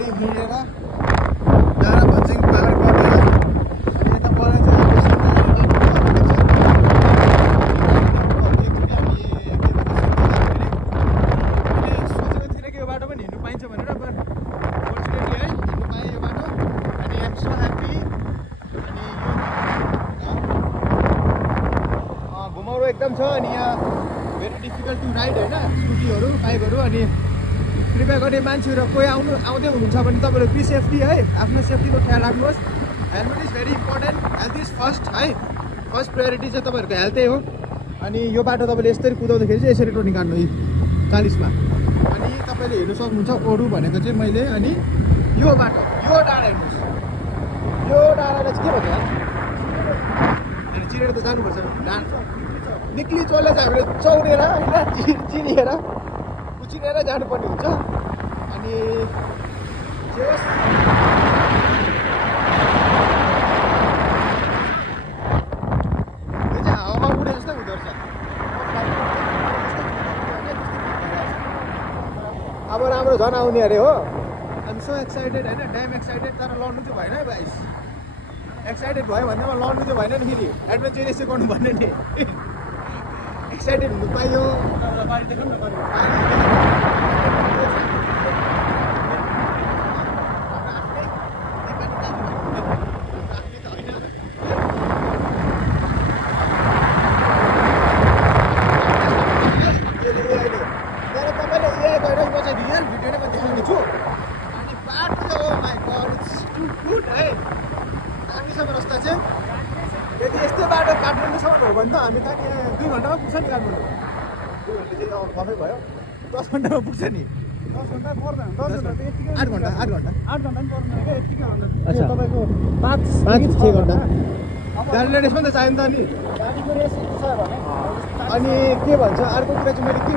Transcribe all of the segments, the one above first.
अलि हिँडेर डाँडा भन्छिङ पार गरेर अनि यता पर चाहिँ सोचेको थिएन कि यो बाटो पनि हिँड्नु पाइन्छ भनेर, बट फर्चुनेटली है हिँड्नु पाएँ यो बाटो। अनि आइ एम सो ह्याप्पी। अनि यो घुमाउरो एकदम छ। अनि यहाँ भेरी डिफिकल्ट टु राइड होइन, स्कुटीहरू बाइकहरू। अनि कृपया गर्ने मान्छेहरू कोही आउँदै हुनुहुन्छ भने तपाईँहरू बी सेफ्टी है, आफ्नो सेफ्टीको ख्याल राख्नुहोस्। Helmet is very important, health is first है। फर्स्ट प्रायोरिटी चाहिँ तपाईँहरूको हेल्थै हो। अनि यो बाटो तपाईँले यसरी कुदाउँदाखेरि चाहिँ यसरी टर्निङ काट्नु 40मा। अनि तपाईँले हेर्नु सक्नुहुन्छ ओडु भनेको चाहिँ मैले। अनि यो बाटो यो डाँडा हेर्नुहोस्, यो डाँडालाई चाहिँ के भन्छ अनि चिनेर त जानुपर्छ। निक्ली चोले चाहिँ हामीले चौरेर होइन चिनिएर उचिनेर जानुपर्ने हुन्छ। अनि जे होस् यो चाहिँ हावामा उडे जस्तै हुँदो रहेछ। अब राम्रो झन् आउने अरे हो। आइएम सो एक्साइटेड होइन, ड्याम एक्साइटेड। तर लड्नु चाहिँ भएन है गाइस। एक्साइटेड भयो भन्दैमा लड्नु चाहिँ भएन नि, फेरि एडभेन्चरस चाहिँ गर्नु भन्ने नि। एक्साइटेड हुनु पाइयो। भने त हामी त 2 घन्टामा पुग्छ नि काठमाडौँ। 2 घन्टा चाहिँ कफै भयो, 10 घन्टामा पुग्छ नि। 10 घन्टा पर्दैन, 10 घन्टा त यतिकै 8 घन्टा पनि पर्दैन क्या, यतिकै हुन्छ। अच्छा तपाईँको 5-6 घन्टा गाडीले रेस पनि त चाहियो नि त। अनि गाडीको रेस छ भने अनि के भन्छ अर्को कुरा चाहिँ मैले के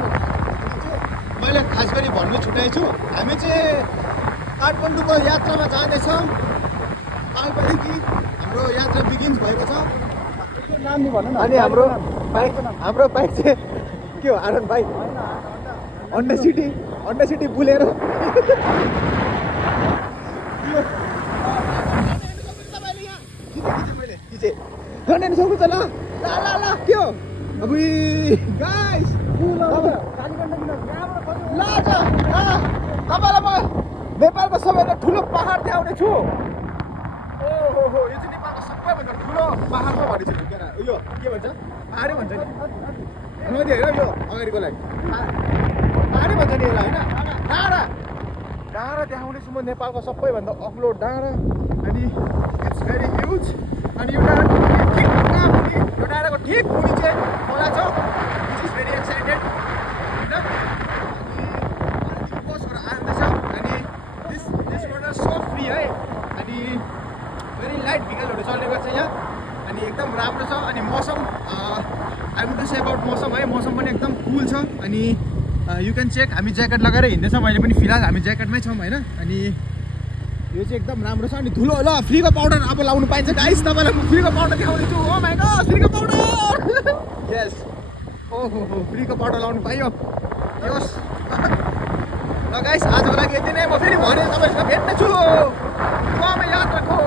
मैले खास गरी भन्नु छुट्याएछु। हामी चाहिँ काठमाडौँको यात्रामा जाँदैछौँ। कालदेखि हाम्रो यात्रा बिगिन्स भएको छ। अनि हाम्रो बाइक चाहिँ के हो, आरन बाइक अन्डा सिटी बुलेर खिच्नु सक्नु त। ल के हो अब गाइस तपाईँलाई म नेपालको सबैभन्दा ठुलो पहाड देखाउने छु। ओहो यो चाहिँ नेपालको सबैभन्दा ठुलो पहाड पो भनेको छु। यो के भन्छ पहाडै भन्छ नि, नदी होइन यो अगाडिकोलाई पहाडै भन्छ नि यसलाई होइन। डाँडा देखाउनेछु म, नेपालको सबैभन्दा अग्लो डाँडा। अनि इट्स भेरी ह्युज। अनि यो डाँडाको ठिक मुनि चाहिँ खोला छ, विच इज भेरी एक्साइटेड होइन। बसहरू आउँदैछ। अनि दिस रोड सो फ्री है। अनि भेरी लाइट भेहिकलहरू चल्ने गर्छ यहाँ। अनि एकदम राम्रो छ। अनि मौसम आई वुड से अबाउट मौसम है, मौसम पनि एकदम कुल छ। अनि यु क्यान चेक, हामी ज्याकेट लगाएर हिँड्दैछौँ अहिले पनि, फिलहाल हामी ज्याकेटमै छौँ होइन। अनि यो चाहिँ एकदम राम्रो छ। अनि धुलो ल फ्रीको पाउडर अब लाउनु पाइन्छ गाइस। तपाईँलाई म फ्रीको पाउडर देखाउने छु। ओ माइ गॉड फ्रीको पाउडर यस। ओहो फ्रीको पाउडर लाउनु पाइयो। यस ल गाइस आजको लागि यति नै। म फेरि भने तपाईँसँग भेट्ने छु गोवामा यात्राको